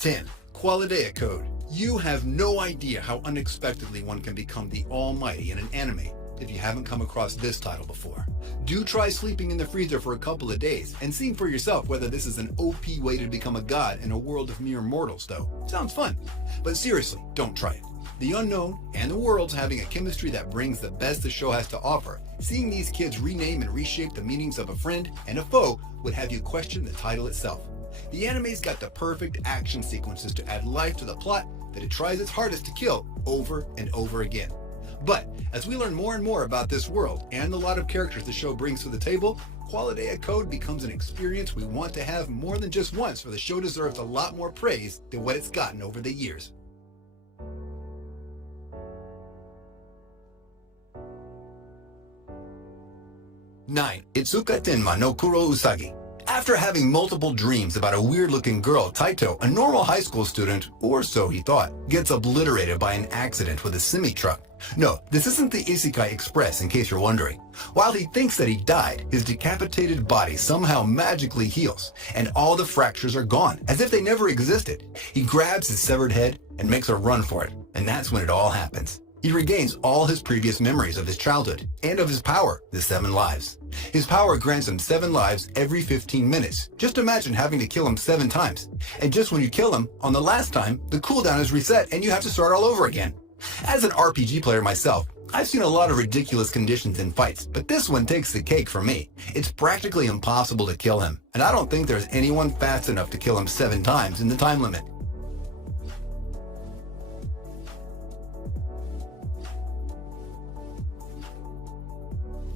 10. Qualidea Code. You have no idea how unexpectedly one can become the almighty in an anime if you haven't come across this title before. Do try sleeping in the freezer for a couple of days and seeing for yourself whether this is an OP way to become a god in a world of mere mortals, though. Sounds fun. But seriously, don't try it. The unknown and the worlds having a chemistry that brings the best the show has to offer, seeing these kids rename and reshape the meanings of a friend and a foe would have you question the title itself. The anime's got the perfect action sequences to add life to the plot that it tries its hardest to kill over and over again. But as we learn more and more about this world and the lot of characters the show brings to the table, Qualidea Code becomes an experience we want to have more than just once, for the show deserves a lot more praise than what it's gotten over the years. Nine. Itsuka Tenma no Kuro Usagi. After having multiple dreams about a weird-looking girl, Taito, a normal high school student, or so he thought, gets obliterated by an accident with a semi-truck. No, this isn't the Isekai Express, in case you're wondering. While he thinks that he died, his decapitated body somehow magically heals, and all the fractures are gone, as if they never existed. He grabs his severed head and makes a run for it, and that's when it all happens. He regains all his previous memories of his childhood and of his power, the 7 lives. His power grants him 7 lives every 15 minutes. Just imagine having to kill him 7 times. And just when you kill him, on the last time, the cooldown is reset and you have to start all over again. As an RPG player myself, I've seen a lot of ridiculous conditions in fights, but this one takes the cake for me. It's practically impossible to kill him, and I don't think there's anyone fast enough to kill him 7 times in the time limit.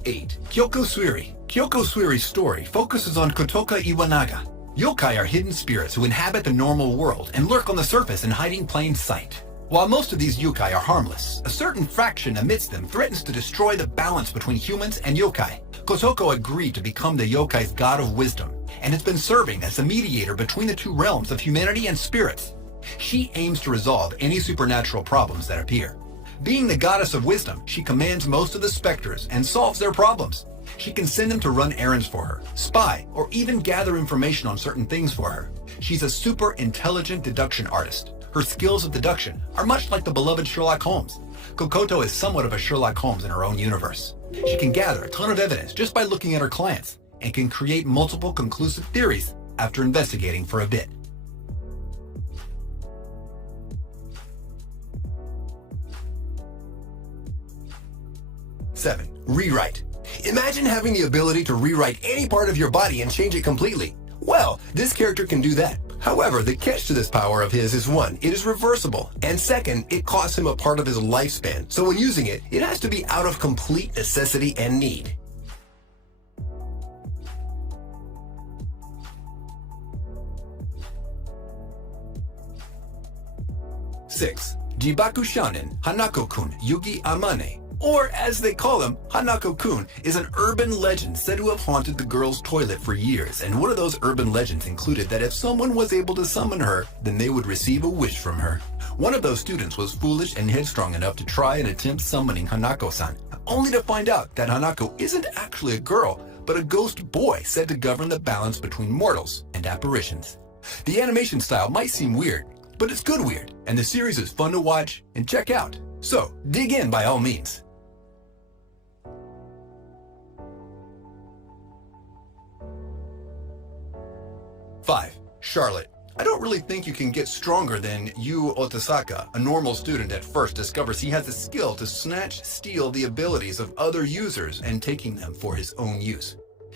8. Kyoko Suiri. Kyoko Suiri's story focuses on Kotoka Iwanaga. Yokai are hidden spirits who inhabit the normal world and lurk on the surface in hiding plain sight. While most of these yokai are harmless, a certain fraction amidst them threatens to destroy the balance between humans and yokai. Kotoko agreed to become the yokai's god of wisdom, and has been serving as the mediator between the two realms of humanity and spirits. She aims to resolve any supernatural problems that appear. Being the goddess of wisdom, she commands most of the specters and solves their problems. She can send them to run errands for her, spy, or even gather information on certain things for her. She's a super intelligent deduction artist. Her skills of deduction are much like the beloved Sherlock Holmes. Kokoto is somewhat of a Sherlock Holmes in her own universe. She can gather a ton of evidence just by looking at her clients, and can create multiple conclusive theories after investigating for a bit. Seven. Rewrite. Imagine having the ability to rewrite any part of your body and change it completely. Well, this character can do that. However, the catch to this power of his is 1, it is reversible, and 2nd, it costs him a part of his lifespan, so when using it, it has to be out of complete necessity and need. 6. Jibaku Shanin Hanako-kun Yugi Amane, or as they call him, Hanako-kun, is an urban legend said to have haunted the girl's toilet for years, and one of those urban legends included that if someone was able to summon her, then they would receive a wish from her. One of those students was foolish and headstrong enough to try and attempt summoning Hanako-san, only to find out that Hanako isn't actually a girl, but a ghost boy said to govern the balance between mortals and apparitions. The animation style might seem weird, but it's good weird, and the series is fun to watch and check out. So, dig in by all means. 5. Charlotte. I don't really think you can get stronger than Yu Otasaka. A normal student at first discovers he has the skill to steal the abilities of other users and taking them for his own use.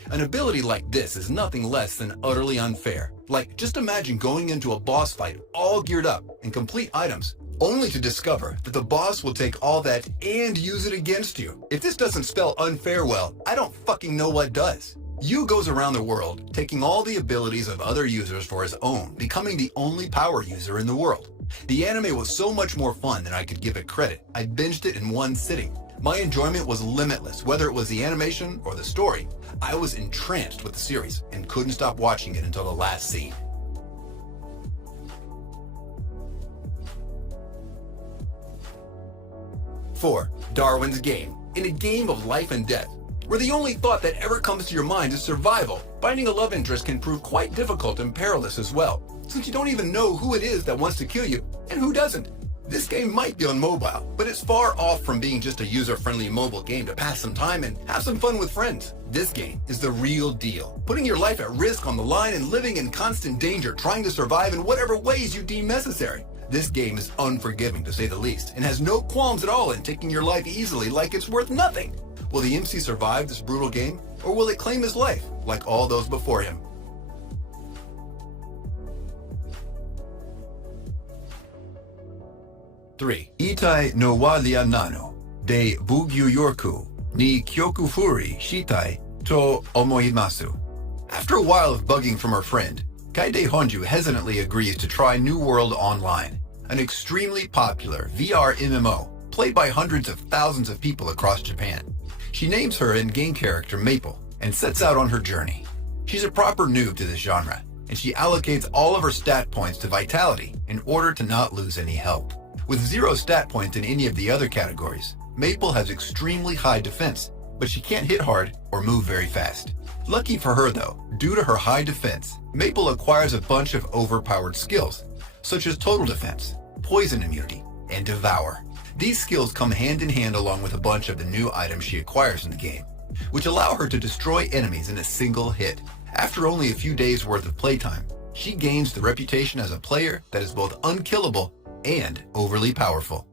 An ability like this is nothing less than utterly unfair. Like, just imagine going into a boss fight all geared up and complete items, only to discover that the boss will take all that and use it against you. If this doesn't spell unfair well, I don't fucking know what does. Yu goes around the world, taking all the abilities of other users for his own, becoming the only power user in the world. The anime was so much more fun than I could give it credit. I binged it in one sitting. My enjoyment was limitless, whether it was the animation or the story. I was entranced with the series and couldn't stop watching it until the last scene. 4. Darwin's Game. In a game of life and death, where the only thought that ever comes to your mind is survival, finding a love interest can prove quite difficult and perilous as well. since you don't even know who it is that wants to kill you and who doesn't. This game might be on mobile, but it's far off from being just a user-friendly mobile game to pass some time and have some fun with friends. This game is the real deal, putting your life at risk on the line and living in constant danger, trying to survive in whatever ways you deem necessary. This game is unforgiving, to say the least, and has no qualms at all in taking your life easily like it's worth nothing. Will the MC survive this brutal game, or will it claim his life like all those before him? 3. Itai no wa nano de Bugyu Yorku ni Kyoku Furi Shitai to Omoimasu. After a while of bugging from her friend, Kaide Honju hesitantly agrees to try New World Online, an extremely popular VR MMO played by hundreds of thousands of people across Japan. She names her in-game character Maple and sets out on her journey. She's a proper noob to this genre, and she allocates all of her stat points to Vitality in order to not lose any health. With 0 stat points in any of the other categories, Maple has extremely high defense, but she can't hit hard or move very fast. Lucky for her though, due to her high defense, Maple acquires a bunch of overpowered skills, such as Total Defense, Poison Immunity, and Devour. These skills come hand in hand along with a bunch of the new items she acquires in the game, which allow her to destroy enemies in a single hit. After only a few days worth of playtime, she gains the reputation as a player that is both unkillable and overly powerful.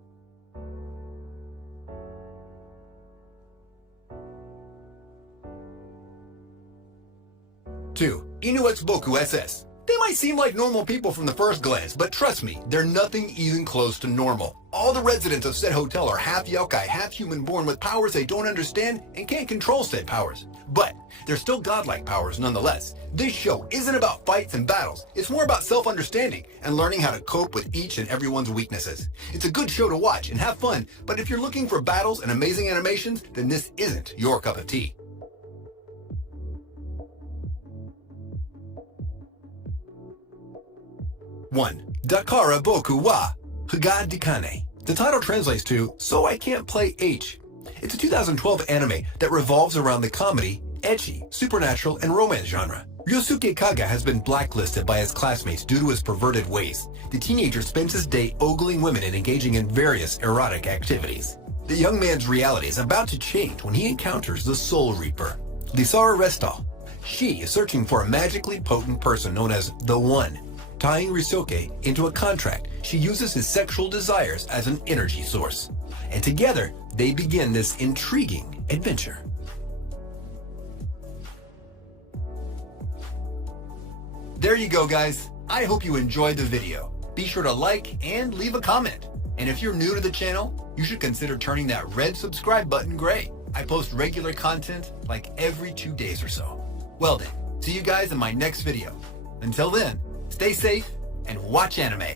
2. Inuitsu Boku SS. They might seem like normal people from the first glance, but trust me, they're nothing even close to normal. All the residents of said hotel are half yokai, half human born with powers they don't understand and can't control said powers. But they're still godlike powers nonetheless. This show isn't about fights and battles. It's more about self-understanding and learning how to cope with each and everyone's weaknesses. It's a good show to watch and have fun, but if you're looking for battles and amazing animations, then this isn't your cup of tea. 1. Dakara Boku wa Haga Dikane. The title translates to, So I Can't Play H. It's a 2012 anime that revolves around the comedy, ecchi, supernatural, and romance genre. Ryosuke Kaga has been blacklisted by his classmates due to his perverted ways. The teenager spends his day ogling women and engaging in various erotic activities. The young man's reality is about to change when he encounters the Soul Reaper, Lisara Restal. She is searching for a magically potent person known as the One. Tying Ryosuke into a contract, she uses his sexual desires as an energy source. And together, they begin this intriguing adventure. There you go, guys. I hope you enjoyed the video. Be sure to like and leave a comment. And if you're new to the channel, you should consider turning that red subscribe button gray. I post regular content like every 2 days or so. Well then, see you guys in my next video. Until then, stay safe and watch anime.